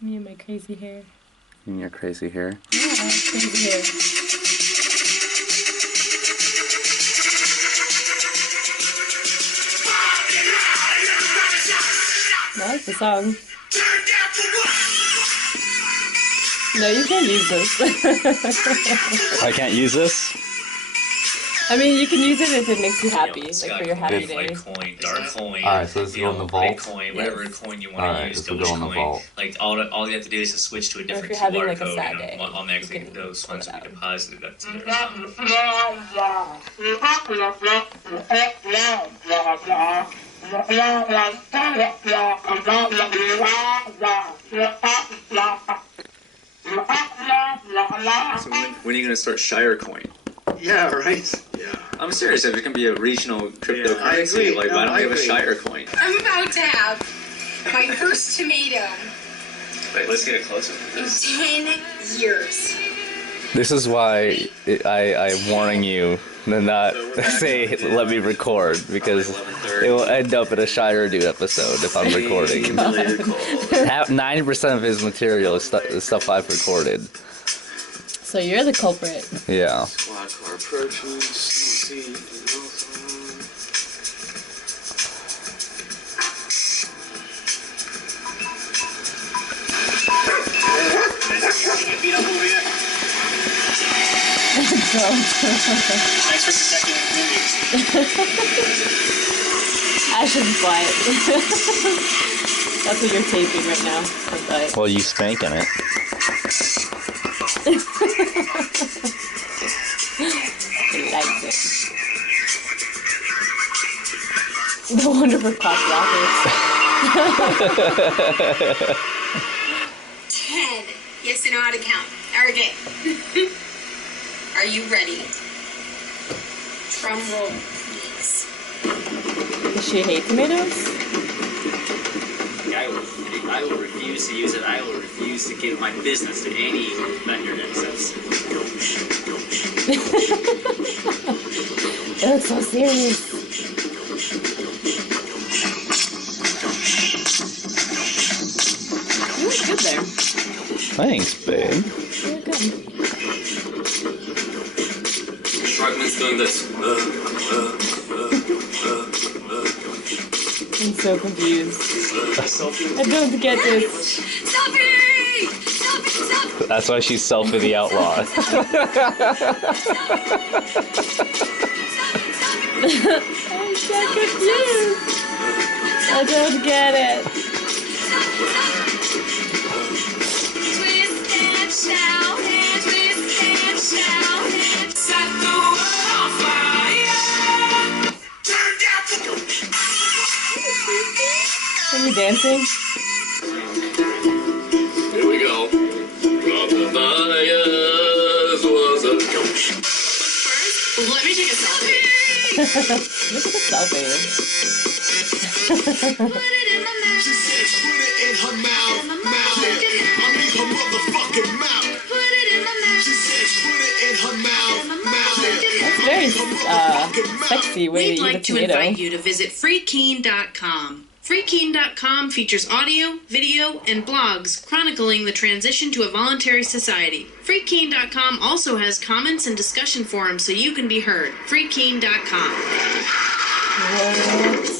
Me and my crazy hair. And your crazy hair. Yeah, crazy hair. I like the song. No, you can't use this. I can't use this? I mean, you can use it if it makes you happy, like for your happy If- day. Coin, dark coin. Alright, so let's go in the vault. Bitcoin, whatever coin you want Alright, to use. let's go in the vault. Like all you have to do is to switch to a Or if different you're having QR like a code, sad and day, automatically you can those pull funds it will be out. deposited up to your So when are you gonna start Shire Coin? Yeah, right. Yeah. I'm serious. If it can be a regional cryptocurrency, agree. like No, why don't I we have a agree. Shire Coin? I'm about to have my first tomato Wait, let's get it closer. in 10 years. This is why I'm warning you to not say, let me record, because it will end up in a Shire Dude episode if I'm recording. 90% of his material is stuff I've recorded. So you're the culprit. Yeah. Squad car purchase. Let's see. Beat up over yet? Thanks for protecting the community. Ash's butt. That's what you're taping right now. Her butt. Well, you spanking it. He likes it. The wonderful cock blockers. 10. Yes, I know how to count. Okay. Are you ready? Drum roll, please. Does she hate tomatoes? I will refuse to use it. I will refuse to give my business to any vendor that says. It looks so serious. You look good there. Thanks, babe. You look good. Shrugman's doing this. I'm so confused. I don't get this. Selfie! Selfie! Selfie! That's why she's Selfie the Outlaw. I'm so confused. I don't get it. Twist and shout, and twist and shout, and set the world on fire. Turn down Are you dancing? Here we go. From the fires was a First, let me take a selfie. Look at the selfie. Put it in my mouth. She said, put it in her mouth. In my Mouth. mouth. I mean her motherfucking mouth. Put it in my mouth. She said, put it in her mouth. In my Mouth. That's very sexy way We'd to eat a like to tomato. invite you to visit freekeen.com. Freekeen.com features audio, video, and blogs chronicling the transition to a voluntary society. Freekeen.com also has comments and discussion forums so you can be heard. Freekeen.com. What?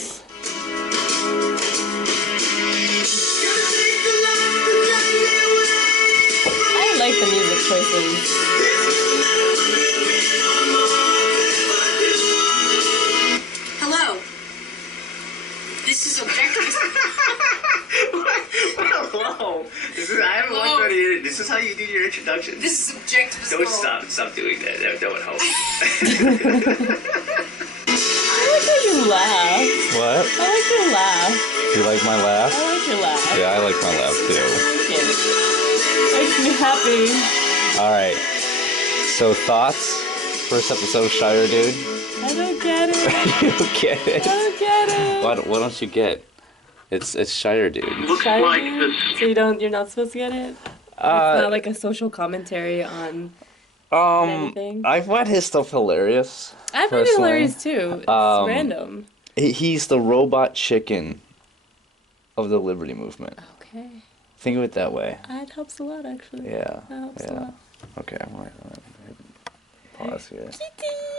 I like the music choices. Hello. This is Objective. Hello. I haven't Hello. watched any. This is how you do your introduction. This is Objective. Don't stop doing that. That would help. I like how you laugh. What? I like your laugh. You like my laugh? I like your laugh. Yeah, I like my laugh too. Thank you. Makes me happy. Alright. So, thoughts? First episode of Shire Dude? I don't get it. You don't get I it. don't get it. What don't you get? It's Shire Dude. Shire Dude? So you're not supposed to get it? It's not like a social commentary on anything. I find his stuff hilarious. I find it personally. hilarious too. It's random. He's the robot chicken of the Liberty Movement. Okay. Think of it that way. It helps a lot, actually. Yeah. That helps a Yeah. lot. Okay, I'm gonna pause here. Kitty!